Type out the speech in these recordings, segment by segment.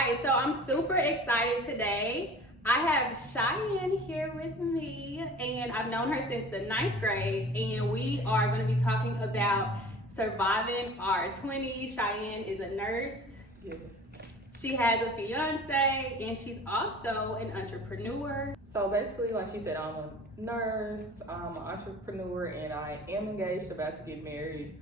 right, so I'm super excited today. I have Shyenne here with me, and I've known her since the ninth grade, and we are going to be talking about surviving our 20s. Shyenne is a nurse. Yes. She has a fiance, and she's also an entrepreneur. So basically, like she said, I'm a nurse, I'm an entrepreneur, and I am engaged, about to get married.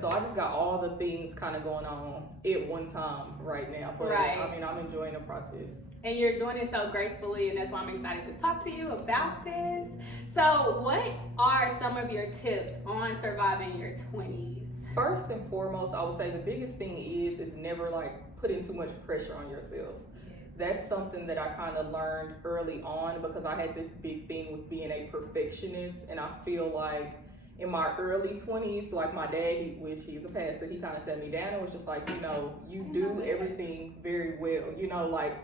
So I just got all the things kind of going on at one time right now. But Right. I mean, I'm enjoying the process. And you're doing it so gracefully, and that's why I'm excited to talk to you about this. So, what are some of your tips on surviving your 20s? First and foremost, I would say the biggest thing is never like putting too much pressure on yourself. That's something that I kind of learned early on because I had this big thing with being a perfectionist, and I feel like in my early 20s, like my dad, which he's a pastor, he kind of set me down and was just like, you do everything very well, like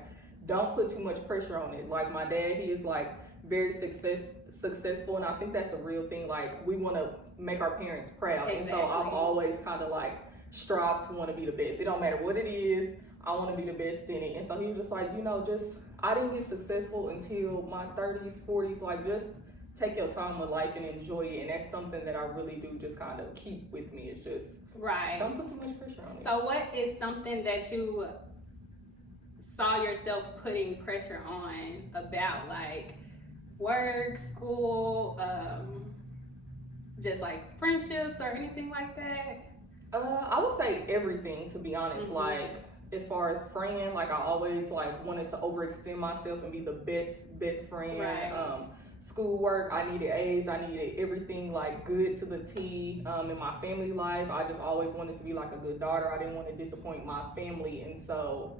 don't put too much pressure on it. Like my dad, he is like very successful, and I think that's a real thing. Like we want to make our parents proud, Exactly. and so I've always kind of like strive to want to be the best. It don't matter what it is, I want to be the best in it. And so he was just like, I didn't get successful until my 30s, 40s. Like just take your time with life and enjoy it. And that's something that I really do just kind of keep with me. It's just Right. don't put too much pressure on it. So, what is something that you saw yourself putting pressure on about, like work, school, just like friendships or anything like that? I would say everything, to be honest. Mm-hmm. Like as far as friend, like I always like wanted to overextend myself and be the best friend. Right. Schoolwork, I needed A's, I needed everything like good to the T. In my family life, I just always wanted to be like a good daughter. I didn't want to disappoint my family, and so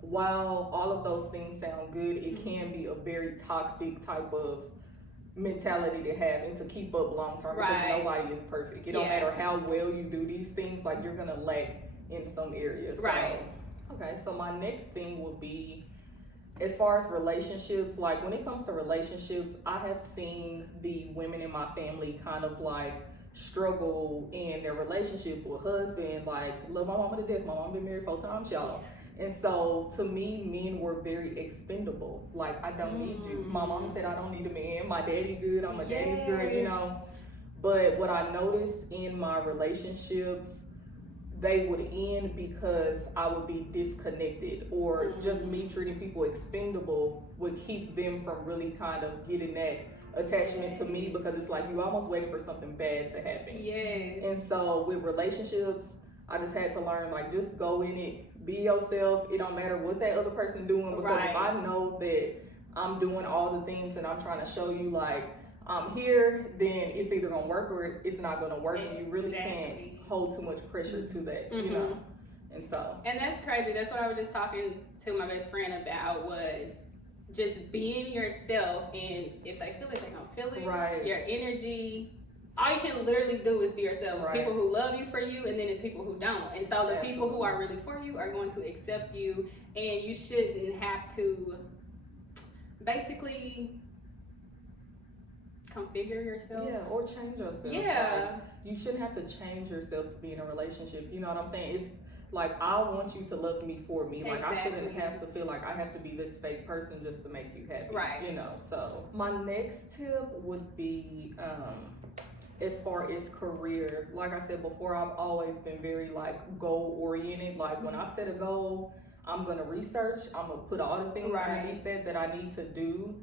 while all of those things sound good, it can be a very toxic type of mentality to have and to keep up long term, because Right. nobody is perfect. It don't matter how well you do these things, like you're gonna lack in some areas. Right. So my next thing would be, as far as relationships, like when it comes to relationships, I have seen the women in my family kind of like struggle in their relationships with husband. Like, love my mama to death. My mom been married 4 times, y'all. And so to me, men were very expendable. Like, I don't need you. My mama said I don't need a man. My daddy good. I'm a daddy's girl, But what I noticed in my relationships, they would end because I would be disconnected, or just me treating people expendable would keep them from really kind of getting that attachment to me, because it's like you almost waiting for something bad to happen. Yes. And so with relationships, I just had to learn, like, just go in it, be yourself. It don't matter what that other person doing, because if I know that I'm doing all the things and I'm trying to show you like I'm here, then it's either gonna work or it's not gonna work. And you really can't hold too much pressure to that, And so, and that's crazy. That's what I was just talking to my best friend about, was just being yourself. And if they feel it, they gonna feel it. Right. Your energy, all you can literally do is be yourself. It's people who love you for you, and then it's people who don't. And so the people who are really for you are going to accept you, and you shouldn't have to basically configure yourself. Yeah, or change yourself. Yeah. Like, you shouldn't have to change yourself to be in a relationship. You know what I'm saying? It's like, I want you to love me for me. Like, I shouldn't have to feel like I have to be this fake person just to make you happy. Right. So my next tip would be, as far as career, like I said before, I've always been very like goal oriented. Like when I set a goal, I'm gonna research, I'm gonna put all the things underneath that I need to do.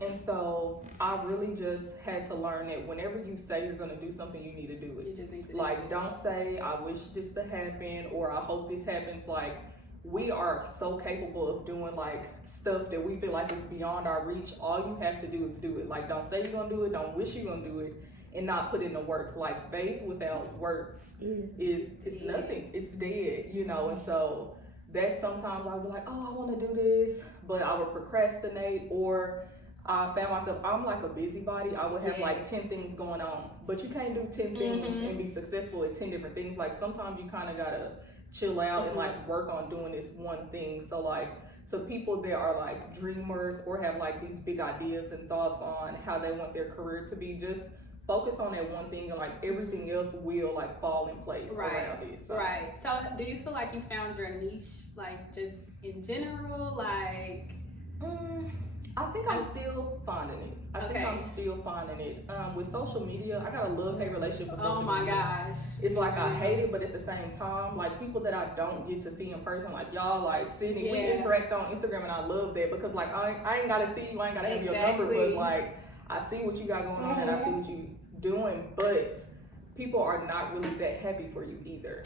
And so I really just had to learn that whenever you say you're gonna do something, you need to do it. You just need to like, don't say, I wish this to happen, or I hope this happens. Like, we are so capable of doing like stuff that we feel like is beyond our reach. All you have to do is do it. Like, don't say you're gonna do it, don't wish you're gonna do it, and not put in the works. Like, faith without works is nothing. It's dead, And so that sometimes I'll be like, oh, I want to do this, but I would procrastinate, or I found myself, I'm like a busybody. I would have like 10 things going on, but you can't do 10 things and be successful at 10 different things. Like, sometimes you kind of gotta chill out and like work on doing this one thing. So like, to people that are like dreamers or have like these big ideas and thoughts on how they want their career to be, just focus on that one thing, and like everything else will like fall in place around it. So. Right. So do you feel like you found your niche, like just in general, like? I think I'm still finding it. I think I'm still finding it. With social media, I got a love-hate relationship with social media. Oh my gosh. It's like I hate it, but at the same time, like people that I don't get to see in person, like y'all, like Sydney, we interact on Instagram, and I love that because like I ain't gotta see you, I ain't gotta have your number, but like I see what you got going on and I see what you doing, but people are not really that happy for you either.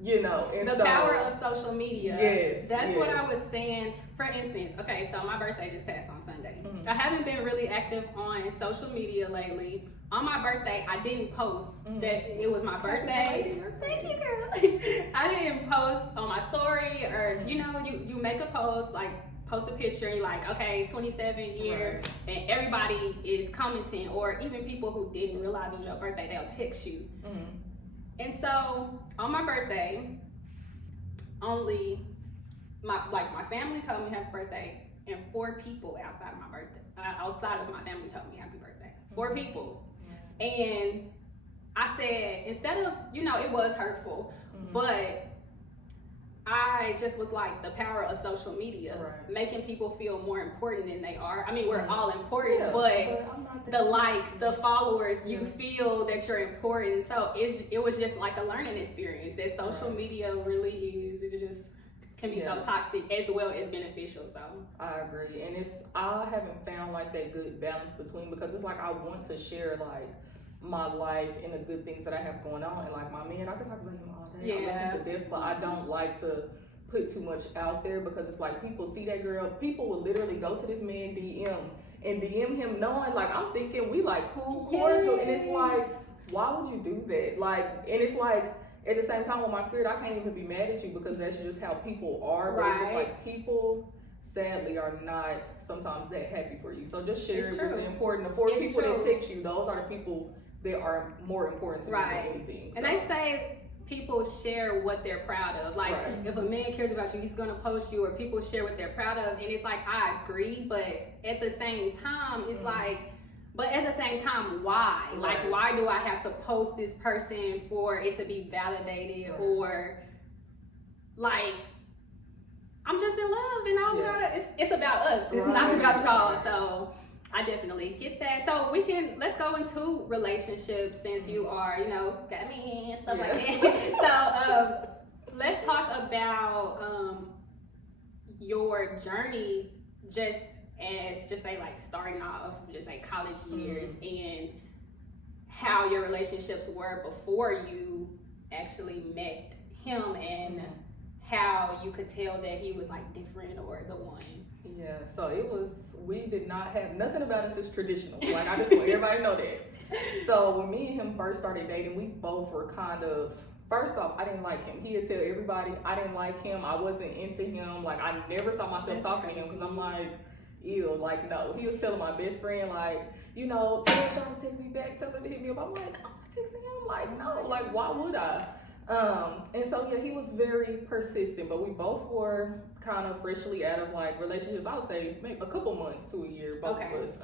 You know, and the power of social media. Yes, that's what I was saying. For instance, okay, so my birthday just passed on Sunday. I haven't been really active on social media lately. On my birthday, I didn't post that it was my birthday. Thank you, girl. I didn't post on my story, or you know, you make a post, like post a picture, and you're like, okay, 27 year, and everybody is commenting, or even people who didn't realize it was your birthday, they'll text you. And so on my birthday, only my family told me happy birthday, and 4 people outside of my family told me happy birthday. 4 people. And I said, instead of, you know, it was hurtful, but I just was like, the power of social media, making people feel more important than they are. I mean, we're all important, but the likes, the followers, you feel that you're important. So it was just like a learning experience that social media really is. It just can be so toxic as well as beneficial. So I agree, and I haven't found like that good balance between, because it's like I want to share like my life and the good things that I have going on, and like my man, I can talk about him all day. I love him to death, but I don't like to put too much out there, because it's like people see that girl, people will literally go to this man DM him knowing, like, I'm thinking we like cool, cordial, and it's like, why would you do that? Like, and it's like, at the same time with my spirit, I can't even be mad at you, because that's just how people are, but it's just like people sadly are not sometimes that happy for you. So just share it with the important. The 4 people that text you, those are the people that are more important to me than anything. So. And they say people share what they're proud of. Like if a man cares about you, he's gonna post you, or people share what they're proud of. And it's like, I agree, but at the same time, it's like, but at the same time, why? Like, why do I have to post this person for it to be validated, or like, I'm just in love and all it's about us. It's not about y'all. So I definitely get that. So let's go into relationships, since you are, you know, got me and stuff like that. So let's talk about your journey, just say like starting off, just like college years, and how your relationships were before you actually met him, and how you could tell that he was like different, or the one. Yeah, so we did not have, nothing about us is traditional. Like, I just want everybody to know that. So when me and him first started dating, we both were kind of, first off, I didn't like him. He'd tell everybody I didn't like him, I wasn't into him. Like, I never saw myself talking to him, because I'm like, ew, like, no. He was telling my best friend, like, you know, tell Sean to text me back, tell her to hit me up. I'm like, I'm not texting him. Like, no, like, why would I? And so he was very persistent, but we both were kind of freshly out of like relationships. I would say maybe a couple months to a year, both of us.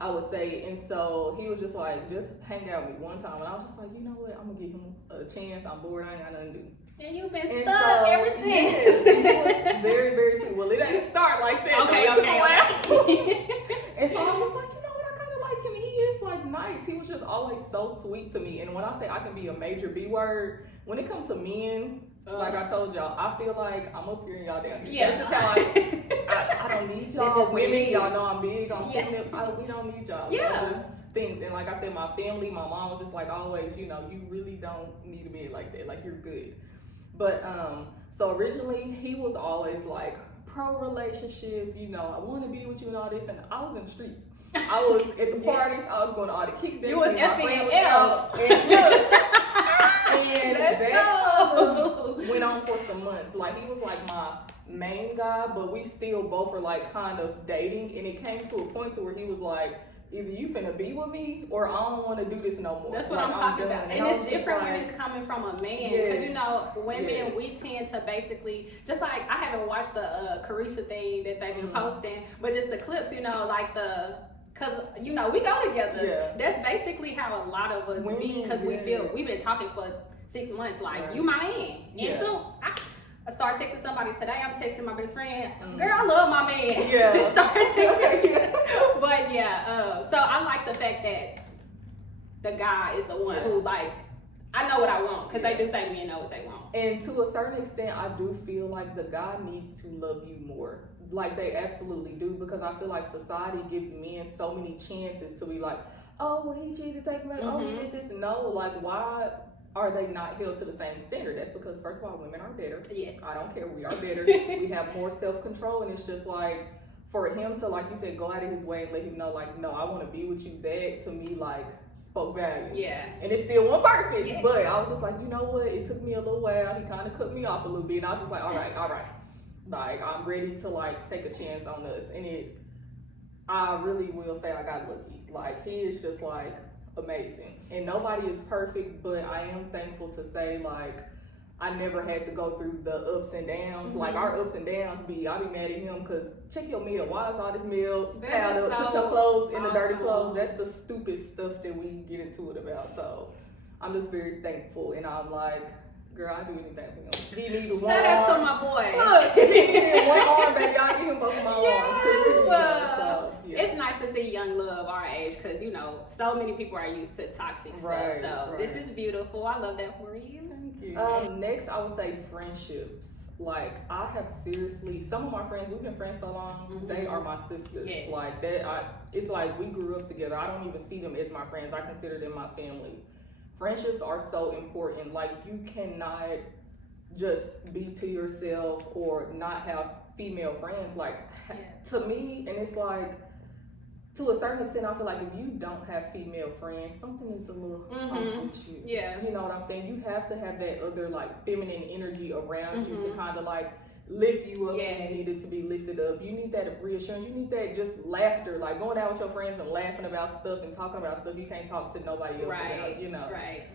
I would say, and so he was just like, just hang out with me one time, and I was just like, you know what, I'm gonna give him a chance. I'm bored. I ain't got nothing to do. And you've been stuck ever since. Yes, it was very, very sweet. Well, it didn't start like that. Okay. And so I was like, you know what, I kind of like him. He is like nice. He was just always so sweet to me. And when I say I can be a major B word, when it comes to men, like I told y'all, I feel like I'm up here and y'all down here. Yeah. That's just how I don't need y'all. Women, y'all know I'm big. We don't need y'all. Yeah. Just things. And like I said, my family, my mom was just like, always, you know, you really don't need a man like that. Like, you're good. But so originally he was always like pro relationship, you know, I want to be with you and all this, and I was in the streets. I was at the parties, I was going to all the kickbacks. You was effing L. And that went on for some months. Like, he was like my main guy, but we still both were like kind of dating, and it came to a point to where he was like, either you finna be with me, or I don't want to do this no more. That's what I'm talking about. And it's different when it's coming from a man. Because, you know, women, we tend to basically, just like, I haven't watched the Carisha thing that they've been posting, but just the clips, you know, like the Cause you know we go together. Yeah. That's basically how a lot of us be. Cause we feel we've been talking for 6 months. Like you my man. And so I start texting somebody today. I'm texting my best friend. Girl, I love my man. Yeah. Just start texting. But yeah. So I like the fact that the guy is the one who like. I know what I want, because they do say men know what they want. And to a certain extent, I do feel like the guy needs to love you more. Like, they absolutely do, because I feel like society gives men so many chances to be like, oh, well, he cheated, take me back, oh, he did this. No, like, why are they not held to the same standard? That's because, first of all, women are better. Yes. I don't care, we are better. We have more self-control, and it's just like, for him to, like you said, go out of his way and let him know, like, no, I want to be with you, that, to me, like, spoke value. Yeah. And it still wasn't perfect. Yes. But I was just like, you know what? It took me a little while. He kind of cut me off a little bit. And I was just like, all right. Like, I'm ready to, like, take a chance on this. And I really will say I got lucky. Like, he is just, like, amazing. And nobody is perfect, but I am thankful to say, like, I never had to go through the ups and downs. Like, our ups and downs I be mad at him because check your meal. Why is all this meal piled up? Put your clothes in the dirty clothes. That's the stupid stuff that we get into it about. So I'm just very thankful. And I'm like, girl, I do anything for him. He needed one arm. Shout out to my boy. Look, he needed one arm, baby. I give him both of my arms. So, yeah. It's nice to see young love our age because, you know, so many people are used to toxic stuff. So this is beautiful. I love that for you. Next, I would say friendships. Like, I have seriously, some of my friends, we've been friends so long, they are my sisters. Yes. Like, it's like we grew up together. I don't even see them as my friends. I consider them my family. Friendships are so important. Like, you cannot just be to yourself or not have female friends. Like, to me, and it's like, to a certain extent, I feel like if you don't have female friends, something is a little off with you. Yeah. You know what I'm saying? You have to have that other, like, feminine energy around you to kind of, like, lift you up when you need it to be lifted up. You need that reassurance. You need that just laughter. Like, going out with your friends and laughing about stuff and talking about stuff you can't talk to nobody else about, you know? Right.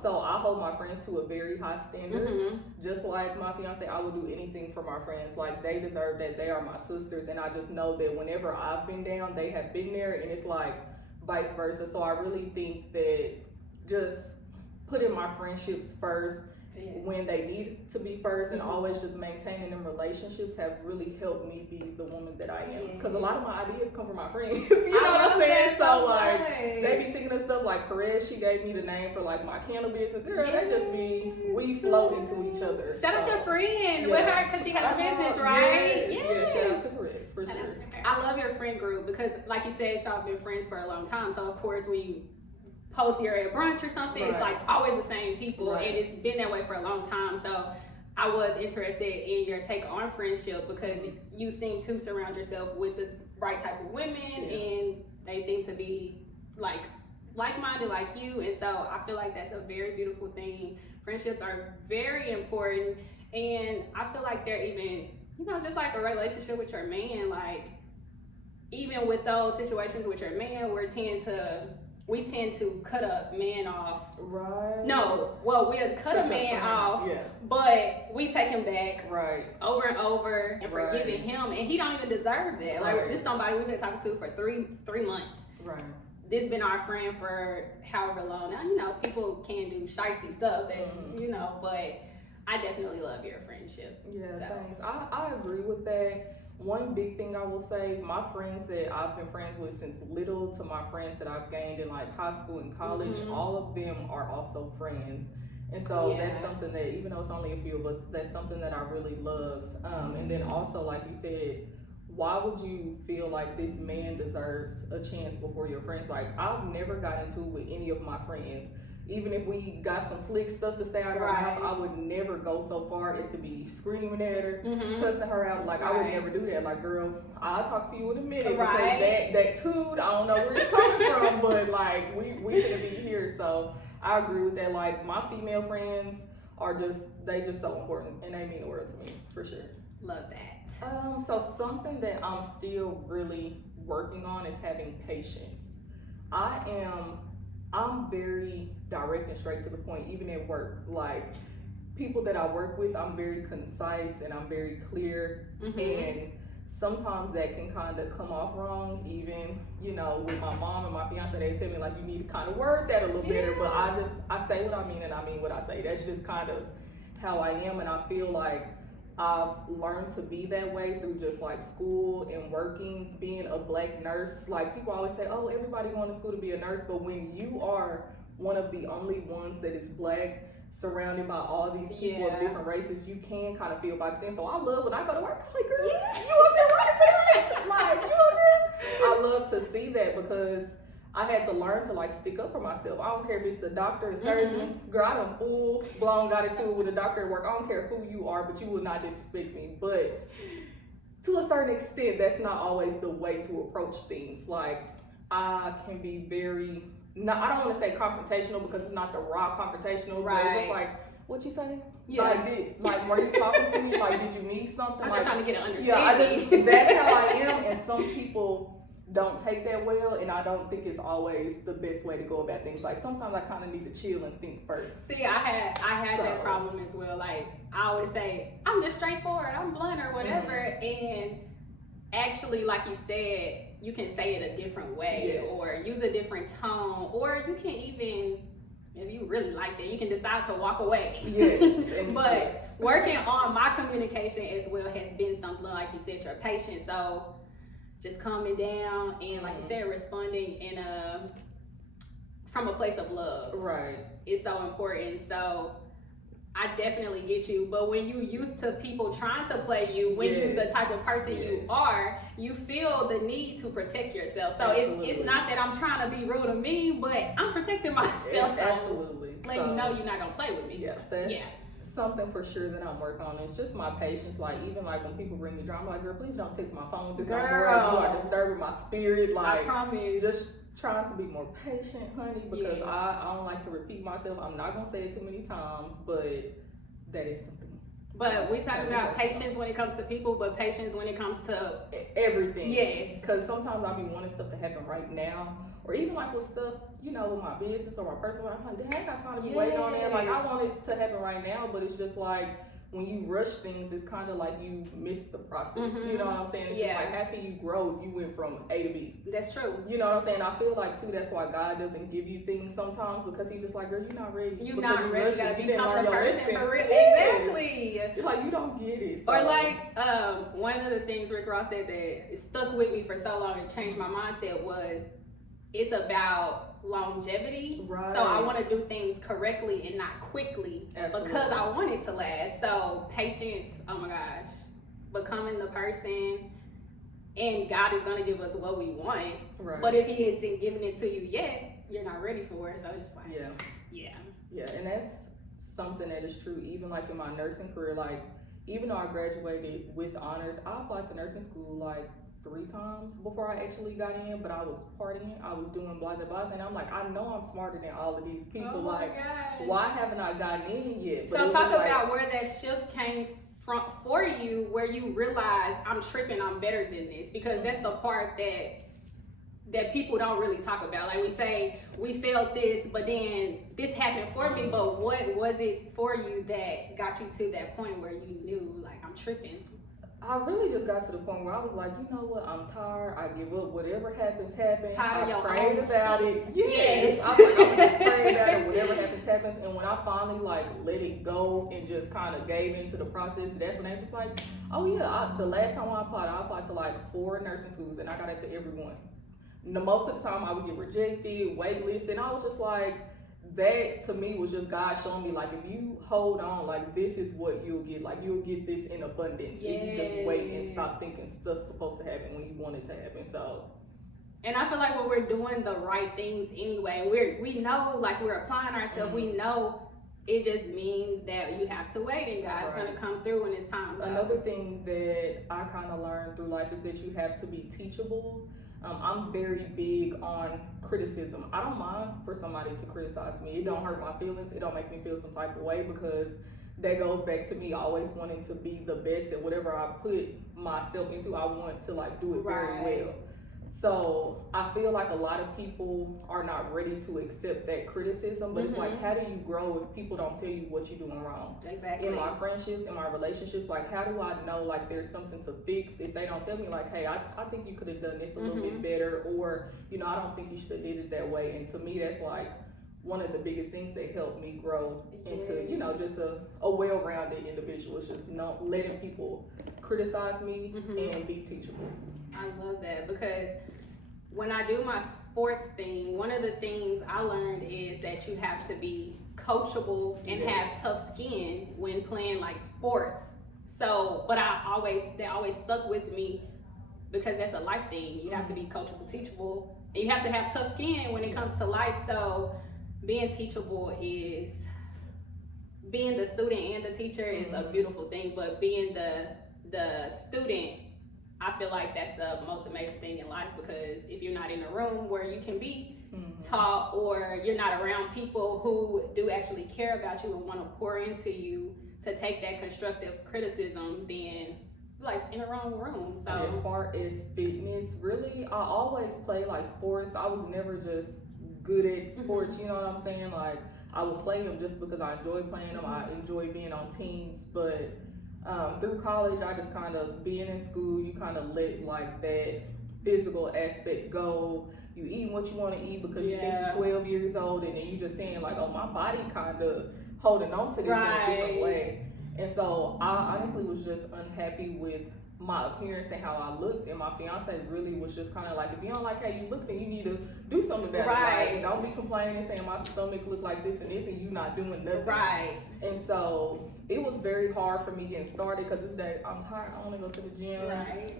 So I hold my friends to a very high standard. Just like my fiance, I would do anything for my friends. Like, they deserve that. They are my sisters. And I just know that whenever I've been down, they have been there. And it's like vice versa. So I really think that just putting my friendships first when they need to be first and always just maintaining them relationships have really helped me be the woman that I am. Because a lot of my ideas come from my friends. You know what I'm saying? So, like, they be thinking of stuff like Perez, she gave me the name for, like, my candle business. Girl, that just be, we flow into each other. Shout out your friend with her because she has a business, right? Yeah, shout out to Perez, for sure. I love your friend group because, like you said, y'all been friends for a long time. So, of course, we post you're at brunch or something, it's like always the same people, and it's been that way for a long time. So I was interested in your take on friendship because you seem to surround yourself with the right type of women, and they seem to be like-minded like you, and so I feel like that's a very beautiful thing. Friendships are very important, and I feel like they're even, you know, just like a relationship with your man, like even with those situations with your man, we tend to cut a man off. Right. No, well, we'll cut a man off, but we take him back over and over and forgiving him, and he don't even deserve that. Like, this is somebody we've been talking to for three months. Right. This been our friend for however long. Now, you know, people can do shicey stuff that, you know, but I definitely love your friendship. Yeah, thanks. I agree with that. One big thing I will say, my friends that I've been friends with since little to my friends that I've gained in, like, high school and college, all of them are also friends. And so that's something that, even though it's only a few of us, that's something that I really love. And then also, like you said, why would you feel like this man deserves a chance before your friends? Like, I've never gotten into it with any of my friends. Even if we got some slick stuff to say out of our mouth, I would never go so far as to be screaming at her, cussing her out. Like, I would never do that. Like, girl, I'll talk to you in a minute. Because that toot, I don't know where it's coming from, but, like, we gonna be here. So I agree with that. Like, my female friends are they just so important, and they mean the world to me, for sure. Love that. So something that I'm still really working on is having patience. I'm very direct and straight to the point, even at work. Like, people that I work with, I'm very concise and I'm very clear. And sometimes that can kind of come off wrong. Even, you know, with my mom and my fiance, they tell me like, you need to kind of word that a little better. But I say what I mean and I mean what I say. That's just kind of how I am, and I feel like I've learned to be that way through just like school and working, being a Black nurse. Like, people always say, oh, everybody going to school to be a nurse, but when you are one of the only ones that is Black, surrounded by all these people of different races, you can kind of feel boxed in. So I love when I go to work, I'm like, girl, you up there working today? Like, you up there? I love to see that, because I had to learn to like stick up for myself. I don't care if it's the doctor or surgeon. Girl, I done full blown got into it with a doctor at work. I don't care who you are, but you will not disrespect me. But to a certain extent, that's not always the way to approach things. Like, I can be very, I don't want to say confrontational, because it's not the raw confrontational, but it's just like, what you say? Yeah. Like, were you talking to me? Like, did you need something? I'm like, just trying to get an understanding. Yeah, that's how I am, and some people don't take that well, and I don't think it's always the best way to go about things. Like, sometimes I kind of need to chill and think first. See, I had that problem as well. Like, I always say, I'm just straightforward, I'm blunt or whatever, and actually, like you said, you can say it a different way, or use a different tone, or you can even, if you really like that, you can decide to walk away. Yes. But working on my communication as well has been something, like you said, your patience. So just calming down and, like you said, responding in from a place of love. Right. It's so important. So I definitely get you. But when you used to people trying to play you, when you're the type of person you are, you feel the need to protect yourself. So it's not that I'm trying to be rude or mean, but I'm protecting myself. Absolutely. Let you know you're not gonna play with me. Yeah, that's something for sure that I'm working on. It's just my patience. Like, even like when people bring me drama, I'm like, girl, please don't text my phone with this number. You are disturbing my spirit. Like, I promise. Just trying to be more patient, honey, because I don't like to repeat myself. I'm not gonna say it too many times, but that is something. But we talk about patience when it comes to people, but patience when it comes to everything. Yes. Because sometimes I be wanting stuff to happen right now, or even like with stuff, you know, with my business or my personal life. I'm like, dang, I got time to be waiting on it. Like, I want it to happen right now, but it's just like, when you rush things, it's kind of like you miss the process. You know what I'm saying? It's just like, how can you grow if you went from A to B? That's true. You know what I'm saying? I feel like, too, that's why God doesn't give you things sometimes, because He's just like, girl, you're not ready. You're not ready. You gotta become the person for real. Yes. Exactly. You're like, you don't get it. So. Or like, one of the things Rick Ross said that stuck with me for so long and changed my mindset was, it's about longevity. Right. So I want to do things correctly and not quickly. Absolutely. Because I want it to last. So patience, oh my gosh, becoming the person, and God is going to give us what we want. Right. But if He isn't giving it to you yet, you're not ready for it. So it's like, yeah, and that's something that is true. Even like in my nursing career, like, even though I graduated with honors, I applied to nursing school like 3 times before I actually got in, but I was partying, I was doing blah blah blah, and I'm like, I know I'm smarter than all of these people. Oh like, God. Why haven't I gotten in yet? But so talk about where that shift came from for you, where you realized, I'm tripping, I'm better than this, because that's the part that people don't really talk about. Like, we say we felt this, but then this happened for me, but what was it for you that got you to that point where you knew, like, I'm tripping? I really just got to the point where I was like, you know what, I'm tired, I give up, whatever happens, happens. Tired I of prayed about it. Yes. I was like, I'm just praying about it, whatever happens, happens. And when I finally like let it go and just kind of gave into the process, that's when I was just like, oh yeah, the last time I applied to like 4 nursing schools, and I got into every one. Most of the time I would get rejected, waitlisted, and I was just like, that to me was just God showing me, like, if you hold on, like, this is what you'll get. Like, you'll get this in abundance if you just wait and stop thinking stuff's supposed to happen when you want it to happen. So, and I feel like when we're doing the right things anyway, we know, like, we're applying ourselves, we know it just means that you have to wait, and God's going to come through when it's time. Another thing that I kind of learned through life is that you have to be teachable. I'm very big on criticism. I don't mind for somebody to criticize me. It don't hurt my feelings. It don't make me feel some type of way, because that goes back to me always wanting to be the best at whatever I put myself into. I want to like do it very well. So I feel like a lot of people are not ready to accept that criticism, but it's like, how do you grow if people don't tell you what you're doing wrong? Exactly. In my friendships, in my relationships, like, how do I know, like, there's something to fix if they don't tell me, like, hey, I think you could have done this a little bit better, or, you know, I don't think you should have did it that way. And to me, that's like one of the biggest things that helped me grow into, you know, just a well-rounded individual. It's just not letting people criticize me and be teachable. I love that, because when I do my sports thing, one of the things I learned is that you have to be coachable and have tough skin when playing like sports. So, but that always stuck with me, because that's a life thing. You have to be coachable, teachable, and you have to have tough skin when it comes to life. So being teachable is, being the student and the teacher is a beautiful thing, but being the student, I feel like that's the most amazing thing in life, because if you're not in a room where you can be taught, or you're not around people who do actually care about you and want to pour into you to take that constructive criticism, then like in the wrong room. So as far as fitness, really, I always play like sports. I was never just good at sports, you know what I'm saying? Like, I would play them just because I enjoy playing them. I enjoy being on teams, but through college, I just kind of, being in school, you kind of let like that physical aspect go. You eat what you want to eat because you think you're 12 years old, and then you just saying like, oh, my body kind of holding on to this in a different way. And so I honestly was just unhappy with my appearance and how I looked, and my fiance really was just kind of like, if you don't like how you look, then you need to do something about it. Like, don't be complaining saying my stomach look like this and this, and you not doing nothing. And so it was very hard for me getting started, because it's that I'm tired, I want to go to the gym.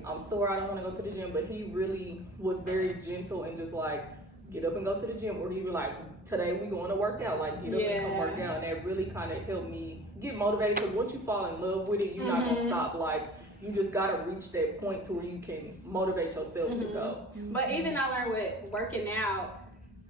I'm sore, I don't want to go to the gym. But he really was very gentle and just like, get up and go to the gym. Or he was like, today we going to work out, like, get up and come work out. And that really kind of helped me get motivated, because once you fall in love with it, you're not gonna stop. Like, you just gotta reach that point to where you can motivate yourself to go. But even I learned with working out,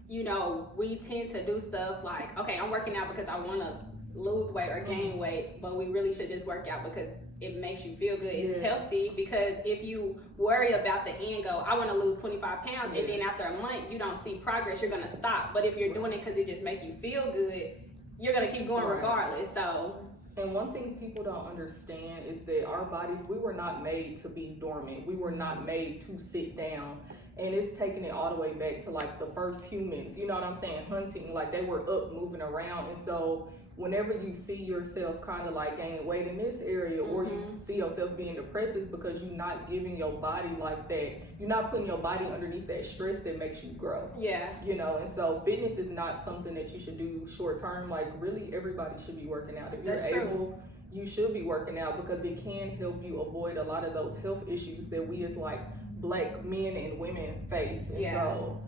you know, we tend to do stuff like, okay, I'm working out because I want to lose weight or gain weight, but we really should just work out because it makes you feel good. It's healthy, because if you worry about the end goal, I want to lose 25 pounds, and then after a month you don't see progress, you're gonna stop. But if you're doing it because it just makes you feel good, you're gonna keep going regardless. So. And one thing people don't understand is that our bodies, we were not made to be dormant. We were not made to sit down. And it's taking it all the way back to like the first humans, you know what I'm saying, hunting, like they were up moving around. And so whenever you see yourself kind of like gaining weight in this area, or you see yourself being depressed, it's because you're not giving your body like that. You're not putting your body underneath that stress that makes you grow. You know, and so fitness is not something that you should do short term. Like, really, everybody should be working out. If you're able, you should be working out, because it can help you avoid a lot of those health issues that we as like Black men and women face. And so,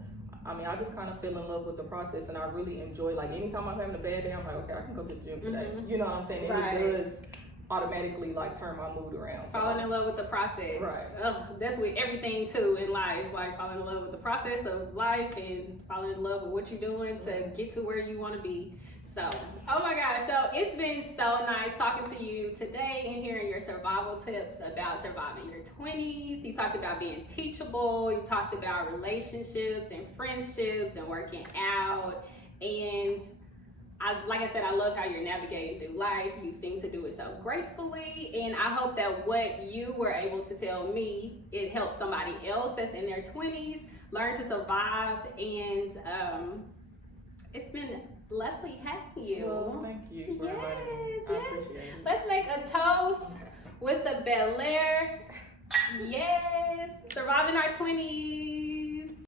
I mean, I just kind of fell in love with the process, and I really enjoy, like, anytime I'm having a bad day, I'm like, okay, I can go to the gym today. You know what I'm saying? And it does automatically, like, turn my mood around. So. Falling in love with the process. That's with everything, too, in life. Like, falling in love with the process of life, and falling in love with what you're doing to get to where you want to be. So, oh my gosh, so it's been so nice talking to you today and hearing your survival tips about surviving your 20s. You talked about being teachable. You talked about relationships and friendships and working out. And like I said, I love how you're navigating through life. You seem to do it so gracefully. And I hope that what you were able to tell me, it helps somebody else that's in their 20s learn to survive. And it's been lovely having you. Well, thank you for inviting me. I appreciate it. Let's make a toast with the Bel Air. Surviving our 20s.